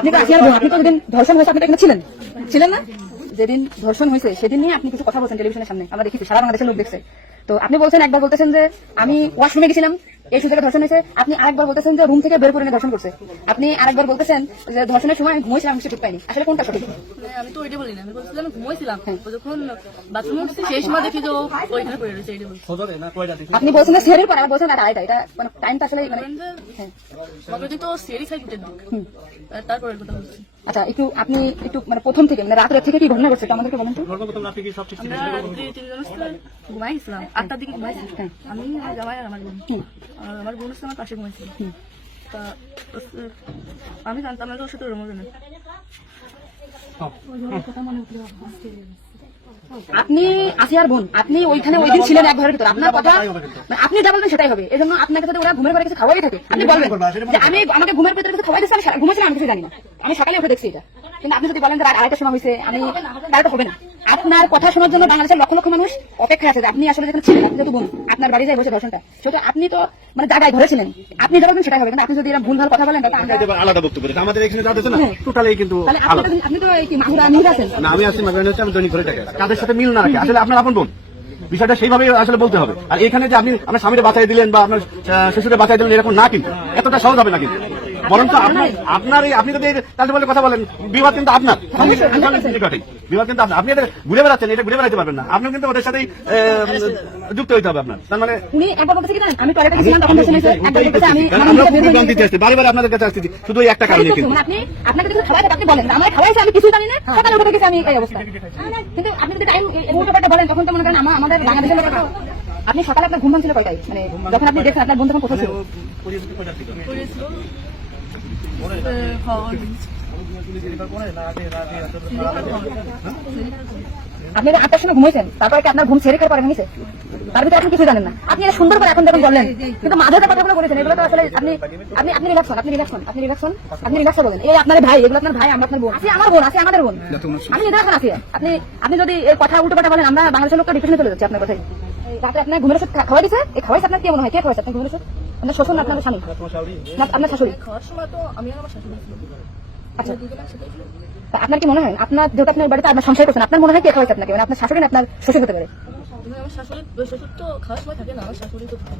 আপনি তো আসিয়ার বোন, আপনি তো যেদিন ধর্ষণ হয়েছে আপনি তো এখানে ছিলেন ছিলেন না? যেদিন ধর্ষণ হয়েছে সেদিন নিয়ে আপনি কিছু কথা বলছেন টেলিভিশনের সামনে, আমরা দেখেছি, সারা বাংলাদেশের লোক দেখছে। তো আপনি বলছেন, একবার বলতেছেন যে আমি ওয়াশরুমে গেছিলাম এই সুযোগে ধর্ষণ হয়েছে, আপনি আরেকবার বলতেছেন যে রুম থেকে বের করে নিয়ে ধর্ষণ করছে, আপনি আরেকবার বলতেছেন যে ধর্ষণের সময় আমি ঘুমাইছিলাম, আমি ঠিক পাইনি। আসলে কোনটা সঠিক? আমি তো ওইটা বলি না, আমি বলছিলাম আমি ঘুমাইছিলাম, যখন বাথরুমে উঠছি সেই সময় দেখি যে ওইখানে পড়ে রয়েছে, এইটা বলছি। আপনি বলছেন যে সেরের পর, আবার বলছেন আর আড়াইটা, এটা মানে টাইমটা আসলে মানে আমাকে তো সেরি খাই দুটের দিক, তারপরে কথা বলছি। আচ্ছা, একটু আপনি একটু মানে প্রথম থেকে মানে রাতের থেকে কি ঘটনা ঘটছে একটু আমাদেরকে বলেন তো। আমরা রাত্রি 3 জন ঘুমাই গেছিলাম, 8টার দিকে ঘুমাইছিলাম আমি, আমার জামাই আর আমার বোন। আর আমার বোন হচ্ছে আমার পাশে ঘুমাইছিল। তা আমি জানতাম না যে ওর সাথে রুমে না। আপনি আসিয়ার বোন, আপনি ওইখানে ওই দিন ছিলেন এক ঘরের ভিতর, আপনার কথা মানে আপনি যা বলবেন সেটাই হবে। এজন্য আপনাকে সাথে ওরা ঘুমের ঘরে কিছু খাওয়াই থাকে, আপনি বলবেন যে আমি আমাকে ঘুমের ভিতরে কিছু খাওয়াই দিচ্ছে, আমি ঘুমেছিলাম, আমি কিছু জানি না, আমি সকালে উঠে দেখছি এটা। কিন্তু আপনি যদি বলেন যে রাত 2:30টার সময় হয়েছে, আমি তাহলে তো হবে না। আপনার কথা শোনার জন্য বাংলাদেশের লক্ষ লক্ষ মানুষ অপেক্ষা আছে। আপনি আসলে যেখানে ছিলেন, আপনি যেহেতু বোন, আপনার বাড়ি যায় বসে ধর্ষণটা, সেটা আপনি তো মানে জায়গায় ঘরে ছিলেন, আপনি যা বলবেন সেটাই হবে। কিন্তু আপনি যদি এরা ভুল ভাল কথা বলেন, আলাদা বক্তব্য আমাদের এখানে যা হচ্ছে না টোটালি কিন্তু তাহলে আপনি তো কি মাগুরা নিয়ে আছেন না, আমি আসছি মাগুরা হচ্ছে, আমি দৈনিক ঘরে থাকি, তাদের সাথে মিল না রাখে আসলে আপনার আপন বোন, বিষয়টা সেইভাবে আসলে বলতে হবে। আর এখানে যে আপনি আপনার স্বামীকে বাঁচাই দিলেন বা আপনার শ্বশুরে বাঁচাই দিলেন এরকম না, কিন্তু এতটা সহজ হবে না। কিন্তু বরঞ্চ আপনার আপনি যদি তাদের বলে কথা বলেন, বিবাদ কিন্তু আপনার, বিবাদ কিন্তু আপনার, আপনি এটা ঘুরে বেড়াচ্ছেন, এটা ঘুরে বেড়াতে পারবেন না, আপনি কিন্তু ওদের সাথেই যুক্ত হইতে হবে আপনার। তার মানে উনি একবার বলতে কি জানেন, আমি টয়লেটে গেছিলাম তখন বসে নিয়েছে, একবার বলতেছে আমি বারে আপনাদের কাছে আসছি শুধু এই একটা কারণে। কিন্তু আপনি আপনাকে কিছু খাওয়াই আপনি বলেন আমার খাওয়াইছে, আমি কিছু জানি না, সকালে উঠে গেছি আমি এই অবস্থা। কিন্তু আপনি যদি টাইম উল্টোপাল্টা বলেন তখন তো মনে করেন আমাদের বাংলাদেশের লোক। আপনি সকালে আপনার ঘুম ভাঙছিল কয়টায়, মানে যখন আপনি দেখছেন আপনার বোন তখন কোথায় ছিল? আপনি 8টার সময় ঘুমাইছেন, তারপরে কি আপনার ঘুম ছেড়ে করে ভেঙেছে? তার ভিতরে আপনি কিছু জানেন না, আপনি এটা সুন্দর করে এখন যখন বললেন, কিন্তু মাঝে যে কথাগুলো বলেছেন এগুলো তো আসলে আপনি আপনি আপনি রিল্যাক্স হন, আপনি রিল্যাক্স হন, আপনি রিল্যাক্স হন, আপনি রিল্যাক্স বলেন। এই আপনার ভাই, এগুলো আপনার ভাই, আমরা আপনার বোন, আছে আমার বোন, আছে আমাদের বোন, আমি এটা এখন আছি। আপনি আপনি যদি এই কথা উল্টোপাল্টা বলেন, আমরা বাংলাদেশের লোকটা ডিপ্রেশনে চলে যাচ্ছে আপনার কথাই। রাতে আপনার ঘুমের ওষুধ খাওয়াই দিচ্ছে, এই খাওয়াইছে আপনার কি মনে হয়, কে খাওয়াইছে আপনার ঘুমের ওষুধ? আপনার শ্বশুর না আপনার স্বামী না আপনার শাশুড়ি? খাওয়ার সময় তো আমি আর আমার শাশুড়ি ছিল। আচ্ছা, আপনার কি মনে হয় আপনার যেহেতু আপনার বাড়িতে আপনার সংসার করছেন, আপনার মনে হয় কে খাওয়াইছে আপনাকে, মানে আপনার শাশুড়ি না আপনার শ্বশুর হতে পারে? আমার শ্বশুর তো খাওয়ার সময় থাকে না, আমার শাশুড়ি তো থাকে।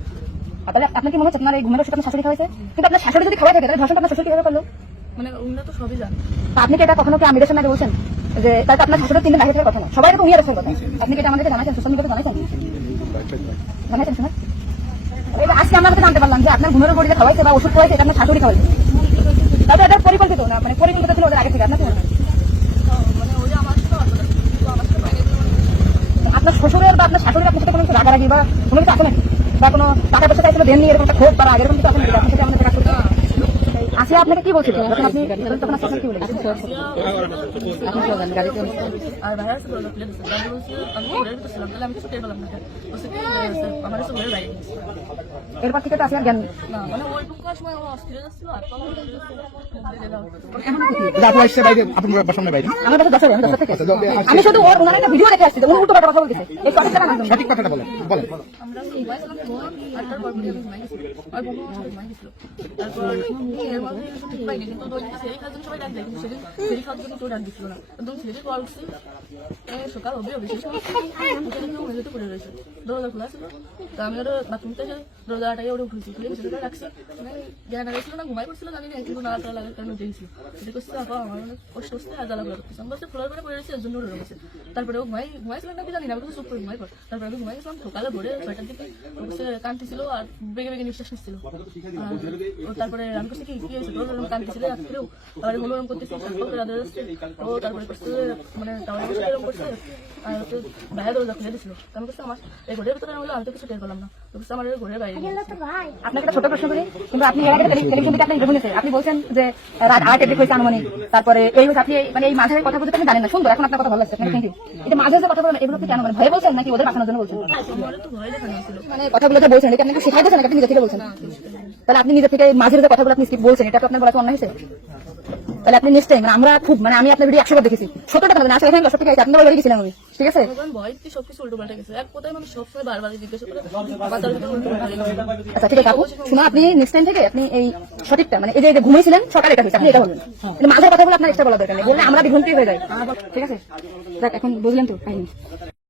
তাহলে আপনার কি মনে হচ্ছে আপনার এই ঘুমের ওষুধ আপনার শাশুড়ি খাওয়াইছে? কিন্তু আপনার শাশুড়ি যদি খাওয়াই থাকে তাহলে ধর্ষণ আপনার শ্বশুর কিভাবে করলো? মানে উনি তো সবই জানে। আপনি কি এটা কখনো কি আমিরের সামনে বলছেন যে তাহলে আপনার শাশুড়ি 3 দিন বাইরে থেকে কথা না, সবাই তো উনি আর কথা, আপনি কি এটা আমাদেরকে জানাইছেন, সোশ্যাল মিডিয়াতে জানাইছেন শোনা? এবার আজকে আমরা জানতে পারলাম যে আপনার ঘুমের বড়িতে খাওয়াইছে বা ওষুধ খাওয়াইছে এটা আপনার শাশুড়ি খাওয়াইছে, তাহলে এটা পরিকল্পিত না, মানে পরিকল্পিত ছিল ওদের আগে থেকে। আপনার কি মনে হয়? মানে ওই আমার সাথে আমার সাথে বাইরে আপনার শ্বশুরের বা আপনার শাশুড়ির আপনার সাথে কোনো রাগারাগি বা কোনো কিছু আছে নাকি, বা কোনো টাকা পয়সা চাইছিল দেননি এরকম একটা ক্ষোভ বা রাগ এরকম কিছু আছে নাকি আপনার সাথে আমাদের কাজ করতে? আসিয়া আপনাকে কি বলছিল যখন আপনি তখন আপনার কি বলেছেন? আর বাইরে আসতে বললো প্লেট দিচ্ছে, আমি বলছি আমি ঘরের ভিতরে ছিলাম, তাহলে আমি কিছু টের পেলাম না। বলছে কি আমার এসে ঘরের বাইরে গেছে। এরপর থেকে তো আসিয়ার জ্ঞান না মানে ওইটুকুর সময় ও অস্থির যাচ্ছিল, আর পা আমার কাছে 10 থেকে আমি শুধু ওর ওনার একটা ভিডিও দেখে আসছি, উনি উল্টো কথা বলতেছে এই টপিকটা না, সঠিক কথাটা বলেন বলেন। আমরা ঘুমাইছিলাম, আটটার পর ঘুমিয়ে গেছিল, আর বোন ঘুমাই গেছিল। তারপর এর মধ্যে কিছু ঠিক পাইনি, কিন্তু ওই সেরি খাওয়ার জন্য সবাই ডাক দেয়, কিন্তু সেরি খাওয়ার জন্য কেউ ডাক দিচ্ছিল না। একদম সেরি কল করছি, সকাল হবে বিশেষ মেঝেতে পড়ে রয়েছে, দরজা খোলা ছিল। তো আমি ওরা বাথরুমতে এসে দরজাটাকে ওটা উঠেছি, খুলে সেটা রাখছি, মানে জ্ঞান গেছিল না, ঘুমাই পড়ছিল জানি না, কিন্তু নাড়াটা লাগার কারণে উঠে গেছিল। এটা করছে আপা আমার অনেক কষ্ট হচ্ছে, আর জ্বালা করতেছে, আমি বলছি ফ্লোর করে পড়ে রয়েছে, এর জন্য উঠে গেছে। তারপরে ও ঘুমাইছিল নাকি জানি না, আমি চুপ করে ঘুমাই পড়। তারপরে আমি ঘুমাই গেছিলাম, সকালে ভোরে 6টার দিকে কান্তিছিল আর বেগে বেগে নিঃশ্বাস নিচ্ছিল। তারপরে আমি করছি কি হয়েছে তোর কান্তিছিল রাত্রেও, তারপরে মনোরম করতেছি ও, তারপরে করছে মানে টাওয়ারের বসে এরকম করছে, আর হচ্ছে বাইরে দরজা খুলে দিছিল। আমি করছি আমার এই ঘরের ভিতরে হলো, আমি তো কিছু টের পেলাম না, তো আমার ঘরের বাইরে। আপনাকে একটা ছোট প্রশ্ন করি, কিন্তু আপনি এর আগে টেলিভিশন থেকে আপনি বলেছেন, আপনি বলছেন যে রাত 8 দিকে হয়েছে আনুমানিক, তারপরে এই হচ্ছে আপনি মানে এই মাঝের কথা বলতে আপনি জানেন না, সুন্দর, এখন আপনার কথা ভালো লাগছে, থ্যাংক ইউ। এটা মাঝে যে কথা বলেন এগুলো কি কেন, মানে ভয়ে বলছেন নাকি ওদের বাঁচানোর জন্য বলছেন? আমার তো ভয় দেখানো ছিল, মানে কথাগুলো যে বলছেন এটা আপনাকে শেখাই দিয়েছেন নাকি আপনি নিজে থেকে বলছেন? তাহলে আপনি নিজে থেকে মাঝের যে কথাগুলো আপনি বলছেন এটা তো আপনার বলা অন্যায় হয়েছে। তাহলে আপনি নেক্সট টাইম, আমরা খুব মানে আমি আপনার ভিডিও 100 বার দেখেছি, 70টা না আসলে এখানে 10 থেকে আপনার বাড়ি গেছিলাম আমি। ঠিক আছে? ভগবান ভয় কি সবকিছু উল্টো পাল্টে গেছে। এক কথায় মানুষ সবসময় বারবার জিজ্ঞাসা করে বাচ্চার ভিতরে উল্টো পাল্টে গেছে। আচ্ছা ঠিক আছে আপু, শোনো আপনি নেক্সট টাইম থেকে আপনি এই সঠিকটা মানে এই যে ঘুমিয়েছিলেন সকালে এটা হয়েছে আপনি এটা বলবেন, মাঝের কথা বলে আপনার এক্সট্রা বলা দরকার নেই, বললে আমরা বিভ্রান্তি হয়ে যাই। ঠিক আছে, দেখ এখন বুঝলেন তো কাহিনী।